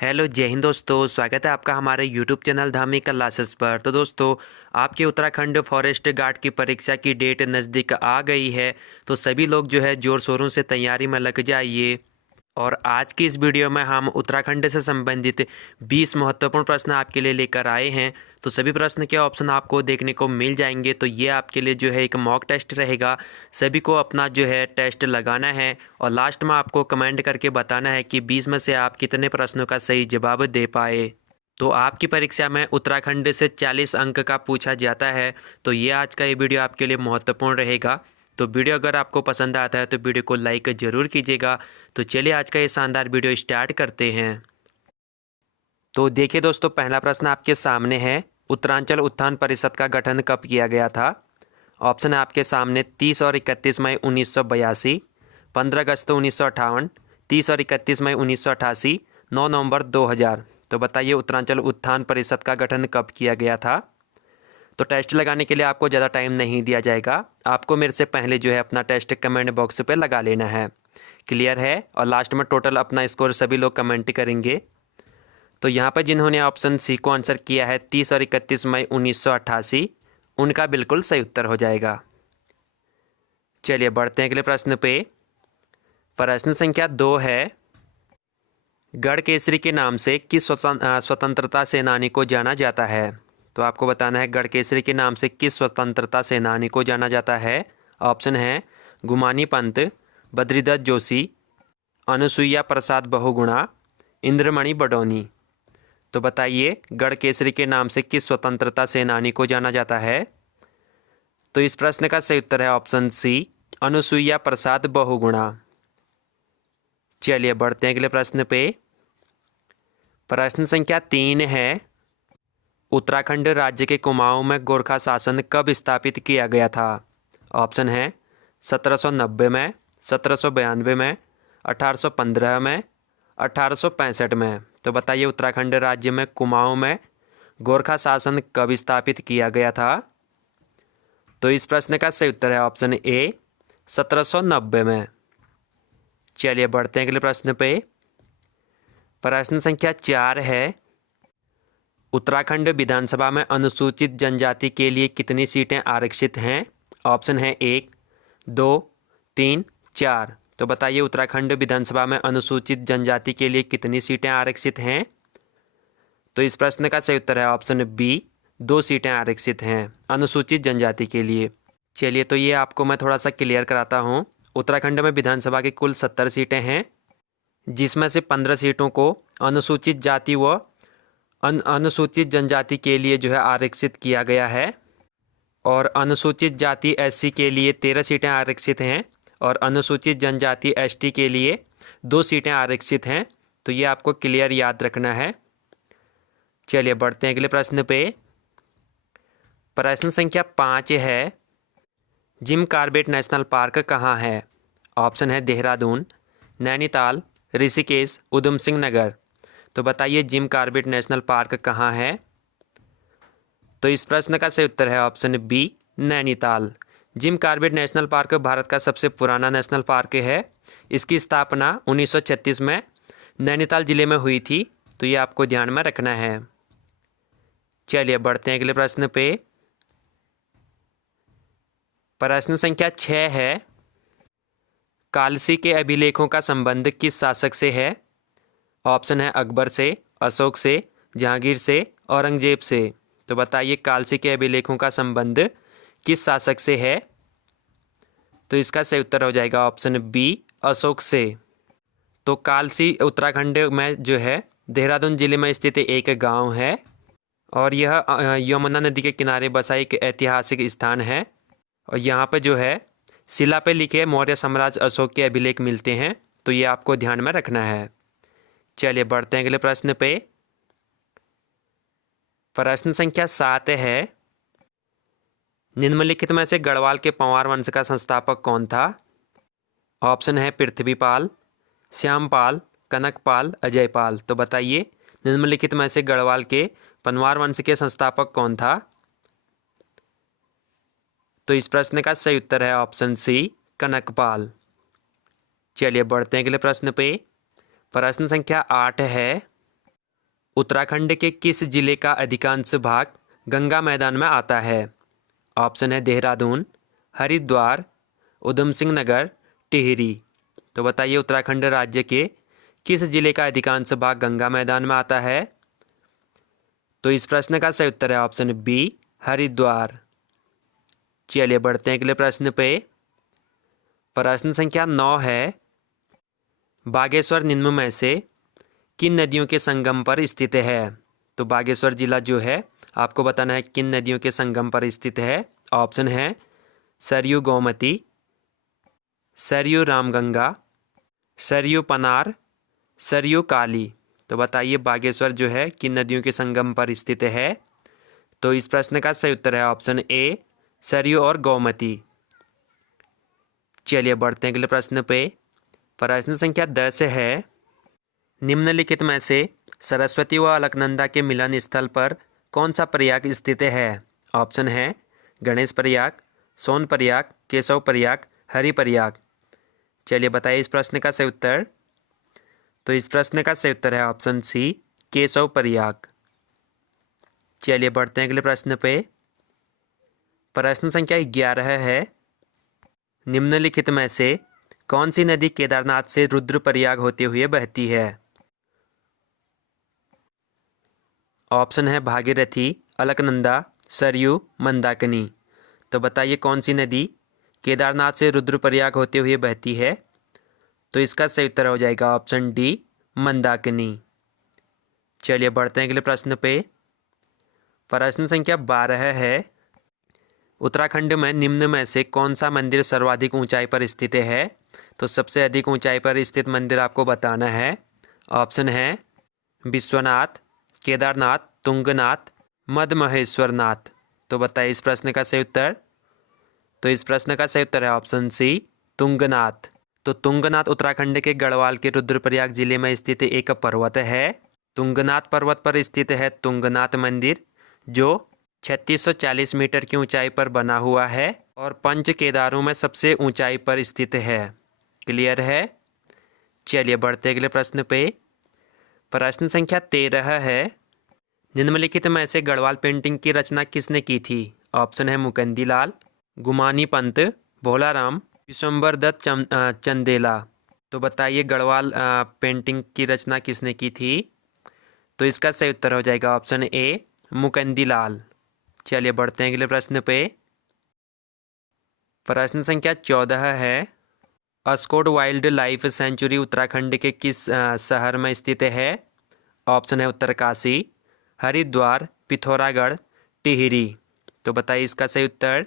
Hello जय हिंद दोस्तों, स्वागत है आपका हमारे यूट्यूब चैनल धार्मिक क्लासेस पर। तो दोस्तों, आपके उत्तराखंड फॉरेस्ट गार्ड की परीक्षा की डेट नज़दीक आ गई है। तो सभी लोग जो है ज़ोर शोरों से तैयारी में लग जाइए। और आज की इस वीडियो में हम उत्तराखंड से संबंधित 20 महत्वपूर्ण प्रश्न आपके लिए लेकर आए हैं। तो सभी प्रश्न के ऑप्शन आपको देखने को मिल जाएंगे। तो ये आपके लिए जो है एक मॉक टेस्ट रहेगा। सभी को अपना जो है टेस्ट लगाना है और लास्ट में आपको कमेंट करके बताना है कि 20 में से आप कितने प्रश्नों का सही जवाब दे पाए। तो आपकी परीक्षा में उत्तराखंड से 40 अंक का पूछा जाता है। तो ये आज का ये वीडियो आपके लिए महत्वपूर्ण रहेगा। तो वीडियो अगर आपको पसंद आता है तो वीडियो को लाइक ज़रूर कीजिएगा। तो चलिए आज का ये शानदार वीडियो स्टार्ट करते हैं। तो देखिए दोस्तों, पहला प्रश्न आपके सामने है, उत्तरांचल उत्थान परिषद का गठन कब किया गया था? ऑप्शन है आपके सामने 30 और 31 मई 1982, 15 अगस्त 1958, 30 और 31 मई 1988, 9 नवंबर 2000। तो बताइए उत्तरांचल उत्थान परिषद का गठन कब किया गया था? तो टेस्ट लगाने के लिए आपको ज़्यादा टाइम नहीं दिया जाएगा। आपको मेरे से पहले जो है अपना टेस्ट कमेंट बॉक्स पे लगा लेना है। क्लियर है? और लास्ट में टोटल अपना स्कोर सभी लोग कमेंट करेंगे। तो यहाँ पर जिन्होंने ऑप्शन सी को आंसर किया है 30 और 31 मई 1988, उनका बिल्कुल सही उत्तर हो जाएगा। चलिए बढ़ते हैं अगले प्रश्न पे। प्रश्न संख्या 2 है, गढ़ केसरी के नाम से किस स्वतंत्रता सेनानी को जाना जाता है? तो आपको बताना है गढ़ केसरी के नाम से किस स्वतंत्रता सेनानी को जाना जाता है। ऑप्शन है गुमानी पंत, बद्रीदत्त जोशी, अनुसुईया प्रसाद बहुगुणा, इंद्रमणि बडौनी। तो बताइए गढ़ केसरी के नाम से किस स्वतंत्रता सेनानी को जाना जाता है? तो इस प्रश्न का सही उत्तर है ऑप्शन सी, अनुसुईया प्रसाद बहुगुणा। चलिए बढ़ते हैं अगले प्रश्न पे। प्रश्न संख्या 3 है, उत्तराखंड राज्य के कुमाऊं में गोरखा शासन कब स्थापित किया गया था? ऑप्शन है 1790 में, 1792 में, 1815 में, 1865 में। तो बताइए उत्तराखंड राज्य में कुमाऊं में गोरखा शासन कब स्थापित किया गया था? तो इस प्रश्न का सही उत्तर है ऑप्शन ए, 1790 में। चलिए बढ़ते हैं अगले प्रश्न पे। प्रश्न संख्या 4 है, उत्तराखंड विधानसभा में अनुसूचित जनजाति के लिए कितनी सीटें आरक्षित हैं? ऑप्शन है 1, 2, 3, 4। तो बताइए उत्तराखंड विधानसभा में अनुसूचित जनजाति के लिए कितनी सीटें आरक्षित हैं? तो इस प्रश्न का सही उत्तर है ऑप्शन बी, 2 सीटें आरक्षित हैं अनुसूचित जनजाति के लिए। चलिए तो ये आपको मैं थोड़ा सा क्लियर कराता हूँ। उत्तराखंड में विधानसभा की कुल 70 सीटें हैं, जिसमें से 15 सीटों को अनुसूचित जाति व अनुसूचित जनजाति के लिए जो है आरक्षित किया गया है। और अनुसूचित जाति एससी के लिए 13 सीटें आरक्षित हैं और अनुसूचित जनजाति एसटी के लिए 2 सीटें आरक्षित हैं। तो ये आपको क्लियर याद रखना है। चलिए बढ़ते हैं अगले प्रश्न पे। प्रश्न संख्या 5 है, जिम कॉर्बेट नेशनल पार्क कहाँ है? ऑप्शन है देहरादून, नैनीताल, ऋषिकेश, उधम सिंह नगर। तो बताइए जिम कॉर्बेट नेशनल पार्क कहाँ है? तो इस प्रश्न का सही उत्तर है option B, Nainital. Jim Corbett national park Bharat का सबसे पुराना नेशनल पार्क है। इसकी स्थापना 1936 में नैनीताल जिले में हुई थी। तो ये आपको ध्यान में रखना है। चलिए बढ़ते हैं अगले प्रश्न पे। प्रश्न संख्या 6 है, कालसी के अभिलेखों का संबंध किस शासक से है? ऑप्शन है अकबर से, अशोक से, जहांगीर से, औरंगजेब से। तो बताइए कालसी के अभिलेखों का संबंध किस शासक से है? तो इसका सही उत्तर हो जाएगा ऑप्शन बी, अशोक से। तो कालसी उत्तराखंड में जो है देहरादून जिले में स्थित एक गांव है और यह यमुना नदी के किनारे बसा एक ऐतिहासिक स्थान है। और यहाँ पर जो है शिला पे लिखे मौर्य साम्राज्य अशोक के अभिलेख मिलते हैं। तो ये आपको ध्यान में रखना है। चलिए बढ़ते हैं अगले प्रश्न पे। प्रश्न संख्या 7 है, निम्नलिखित में से गढ़वाल के पंवार वंश का संस्थापक कौन था? ऑप्शन है पृथ्वीपाल, श्यामपाल, कनकपाल, अजयपाल। तो बताइए निम्नलिखित में से गढ़वाल के पंवार वंश के संस्थापक कौन था? तो इस प्रश्न का सही उत्तर है ऑप्शन सी, कनकपाल। चलिए बढ़ते हैं अगले प्रश्न पे। प्रश्न संख्या 8 है, उत्तराखंड के किस जिले का अधिकांश भाग गंगा मैदान में आता है? ऑप्शन है देहरादून, हरिद्वार, उधम सिंह नगर, टिहरी। तो बताइए उत्तराखंड राज्य के किस जिले का अधिकांश भाग गंगा मैदान में आता है? तो इस प्रश्न का सही उत्तर है ऑप्शन बी, हरिद्वार। चलिए बढ़ते हैं अगले प्रश्न पे। प्रश्न संख्या 9 है, बागेश्वर निम्न में से किन नदियों के संगम पर स्थित है? तो बागेश्वर जिला जो है आपको बताना है किन नदियों के संगम पर स्थित है। ऑप्शन है सरयू गोमती, सरयू रामगंगा, सरयू पनार, सरयू काली। तो बताइए बागेश्वर जो है किन नदियों के संगम पर स्थित है? तो इस प्रश्न का सही उत्तर है ऑप्शन ए, सरयू और गोमती। चलिए बढ़ते हैं अगले प्रश्न पे। प्रश्न संख्या 10 है, निम्नलिखित में से सरस्वती व अलकनंदा के मिलन स्थल पर कौन सा प्रयाग स्थित है? ऑप्शन है गणेश प्रयाग, सोन प्रयाग, केशव प्रयाग, हरि प्रयाग। चलिए बताइए इस प्रश्न का सही उत्तर। तो इस प्रश्न का सही उत्तर है ऑप्शन सी, केशव प्रयाग। चलिए बढ़ते हैं अगले प्रश्न पे। प्रश्न संख्या 11 है, निम्नलिखित में से कौन सी नदी केदारनाथ से रुद्रप्रयाग होते हुए बहती है? ऑप्शन है भागीरथी, अलकनंदा, सरयू, मंदाकिनी। तो बताइए कौन सी नदी केदारनाथ से रुद्रप्रयाग होते हुए बहती है? तो इसका सही उत्तर हो जाएगा ऑप्शन डी, मंदाकिनी। चलिए बढ़ते हैं अगले प्रश्न पे। प्रश्न संख्या 12 है, उत्तराखंड में निम्न में से कौन सा मंदिर सर्वाधिक ऊंचाई पर स्थित है? तो सबसे अधिक ऊंचाई पर स्थित मंदिर आपको बताना है। ऑप्शन है विश्वनाथ, केदारनाथ, तुंगनाथ, मदमहेश्वरनाथ। तो बताइए इस प्रश्न का सही उत्तर। तो इस प्रश्न का सही उत्तर है ऑप्शन सी, तुंगनाथ। तो तुंगनाथ उत्तराखंड के गढ़वाल के रुद्रप्रयाग जिले में स्थित एक पर्वत है। तुंगनाथ पर्वत पर स्थित है तुंगनाथ मंदिर, जो 3640 मीटर की ऊंचाई पर बना हुआ है और पंच केदारों में सबसे ऊंचाई पर स्थित है। क्लियर है? चलिए बढ़ते अगले प्रश्न पे। प्रश्न संख्या 13 है, निम्नलिखित में से गढ़वाल पेंटिंग की रचना किसने की थी? ऑप्शन है मुकंदी लाल, गुमानी पंत, भोलाराम, विशंबर दत्त चंदेला। तो बताइए गढ़वाल पेंटिंग की रचना किसने की थी? तो इसका सही उत्तर हो जाएगा ऑप्शन ए, मुकंदी लाल। चलिए बढ़ते हैं अगले प्रश्न पे। प्रश्न संख्या 14 है, Askot wild life sanctuary Uttarakhand के किस शहर में स्थित है? ऑप्शन है उत्तरकाशी, हरिद्वार, पिथौरागढ़, टिहरी। तो बताइए इसका सही उत्तर।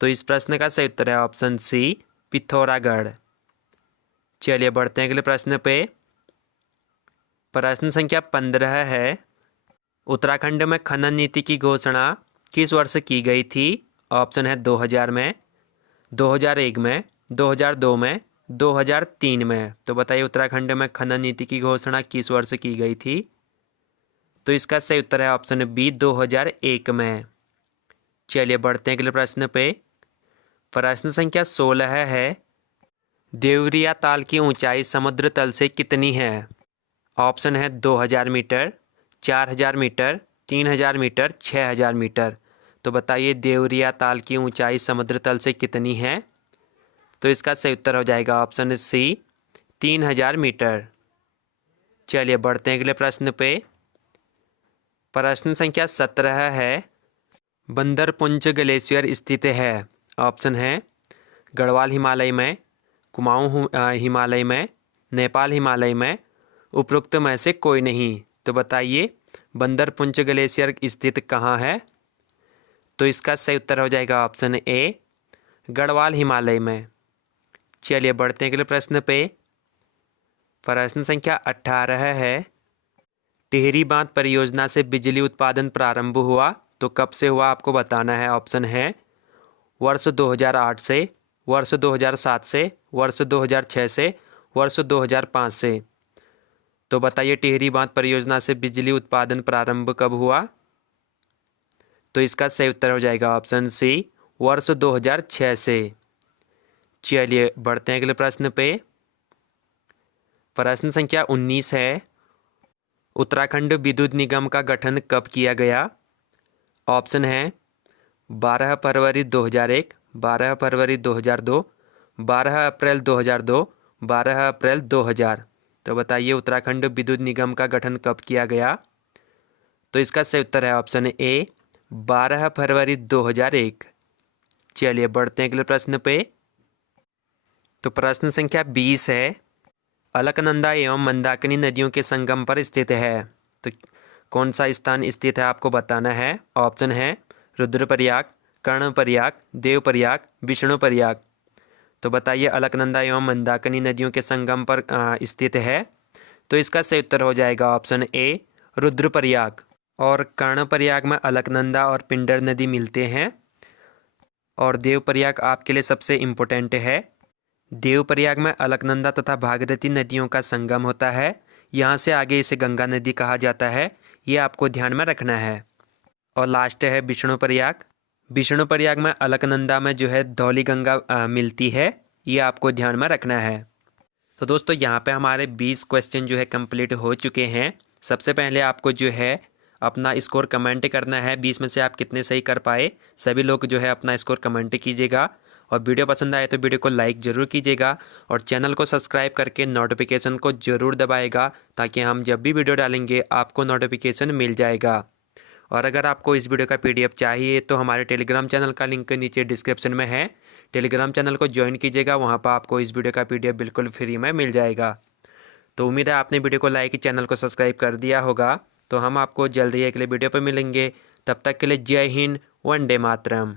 तो इस प्रश्न का सही उत्तर है ऑप्शन सी, पिथौरागढ़। चलिए बढ़ते हैं अगले प्रश्न पे। प्रश्न संख्या 15 है, उत्तराखंड में खनन नीति की घोषणा किस वर्ष की गई थी? ऑप्शन है 2000 में, 2001 में, 2002 में, 2003 में। तो बताइए उत्तराखंड में खनन नीति की घोषणा किस वर्ष की गई थी? तो इसका सही उत्तर है ऑप्शन बी, 2001 में। चलिए बढ़ते हैं अगले प्रश्न पे। प्रश्न संख्या 16 है, देवरिया ताल की ऊंचाई समुद्र तल से कितनी है? ऑप्शन है 2000 मीटर, 4000 मीटर, 3000 मीटर, 6000 मीटर। तो बताइए देवरिया ताल की ऊंचाई समुद्र तल से कितनी है? तो इसका सही उत्तर हो जाएगा ऑप्शन सी, 3000 मीटर। चलिए बढ़ते हैं अगले प्रश्न पे। प्रश्न संख्या 17 है, बंदरपुंज ग्लेशियर स्थित है। ऑप्शन है गढ़वाल हिमालय में, कुमाऊं हिमालय में, नेपाल हिमालय में, उपरोक्त में से कोई नहीं। तो बताइए बंदरपुंज ग्लेशियर स्थित कहाँ है? तो इसका सही उत्तर हो जाएगा ऑप्शन ए, गढ़वाल हिमालय में। चलिए बढ़ते हैं अगले प्रश्न पे। प्रश्न संख्या 18 है, टिहरी बांध परियोजना से बिजली उत्पादन प्रारंभ हुआ तो कब से हुआ आपको बताना है। ऑप्शन है वर्ष 2008 से, वर्ष 2007 से, वर्ष 2006 से, वर्ष 2005 से। तो बताइए टिहरी बांध परियोजना से बिजली उत्पादन प्रारंभ कब हुआ? तो इसका सही उत्तर हो जाएगा ऑप्शन सी, वर्ष 2006 से। चलिए बढ़ते हैं अगले प्रश्न पे। प्रश्न संख्या 19 है, उत्तराखंड विद्युत निगम का गठन कब किया गया? ऑप्शन है 12 फरवरी 2001, 12 फरवरी 2002, 12 अप्रैल 2002, 12 अप्रैल 2000। तो बताइए उत्तराखंड विद्युत निगम का गठन कब किया गया? तो इसका सही उत्तर है ऑप्शन ए 12 फरवरी 2001। चलिए बढ़ते हैं अगले प्रश्न पे। तो प्रश्न संख्या 20 है, अलकनंदा एवं मंदाकिनी नदियों के संगम पर स्थित है। तो कौन सा स्थान स्थित है आपको बताना है। ऑप्शन है रुद्रप्रयाग, कर्णप्रयाग, देवप्रयाग, विष्णुप्रयाग। तो बताइए अलकनंदा एवं मंदाकिनी नदियों के संगम पर स्थित है। तो इसका सही उत्तर हो जाएगा ऑप्शन ए रुद्रप्रयाग। और कर्णप्रयाग में अलकनंदा और पिंडर नदी मिलते हैं। और देवप्रयाग आपके लिए सबसे इम्पोर्टेंट है। देवप्रयाग में अलकनंदा तथा भागीरथी नदियों का संगम होता है। यहाँ से आगे इसे गंगा नदी कहा जाता है, ये आपको ध्यान में रखना है। और लास्ट है विष्णुप्रयाग। विष्णुप्रयाग में अलकनंदा में जो है धौली गंगा मिलती है, ये आपको ध्यान में रखना है। तो दोस्तों यहाँ पे हमारे 20 क्वेश्चन जो है कंप्लीट हो चुके हैं। सबसे पहले आपको जो है अपना स्कोर कमेंट करना है, 20 में से आप कितने सही कर पाए। सभी लोग जो है अपना स्कोर कमेंट कीजिएगा। और वीडियो पसंद आए तो वीडियो को लाइक ज़रूर कीजिएगा और चैनल को सब्सक्राइब करके नोटिफिकेशन को ज़रूर दबाएगा, ताकि हम जब भी वीडियो डालेंगे आपको नोटिफिकेशन मिल जाएगा। और अगर आपको इस वीडियो का PDF चाहिए तो हमारे टेलीग्राम चैनल का लिंक नीचे डिस्क्रिप्शन में है, टेलीग्राम चैनल को ज्वाइन कीजिएगा, वहाँ पर आपको इस वीडियो का PDF बिल्कुल फ्री में मिल जाएगा। तो उम्मीद है आपने वीडियो को लाइक, चैनल को सब्सक्राइब कर दिया होगा। तो हम आपको जल्दी ही अगले वीडियो पर मिलेंगे, तब तक के लिए जय हिंद, वंदे मातरम।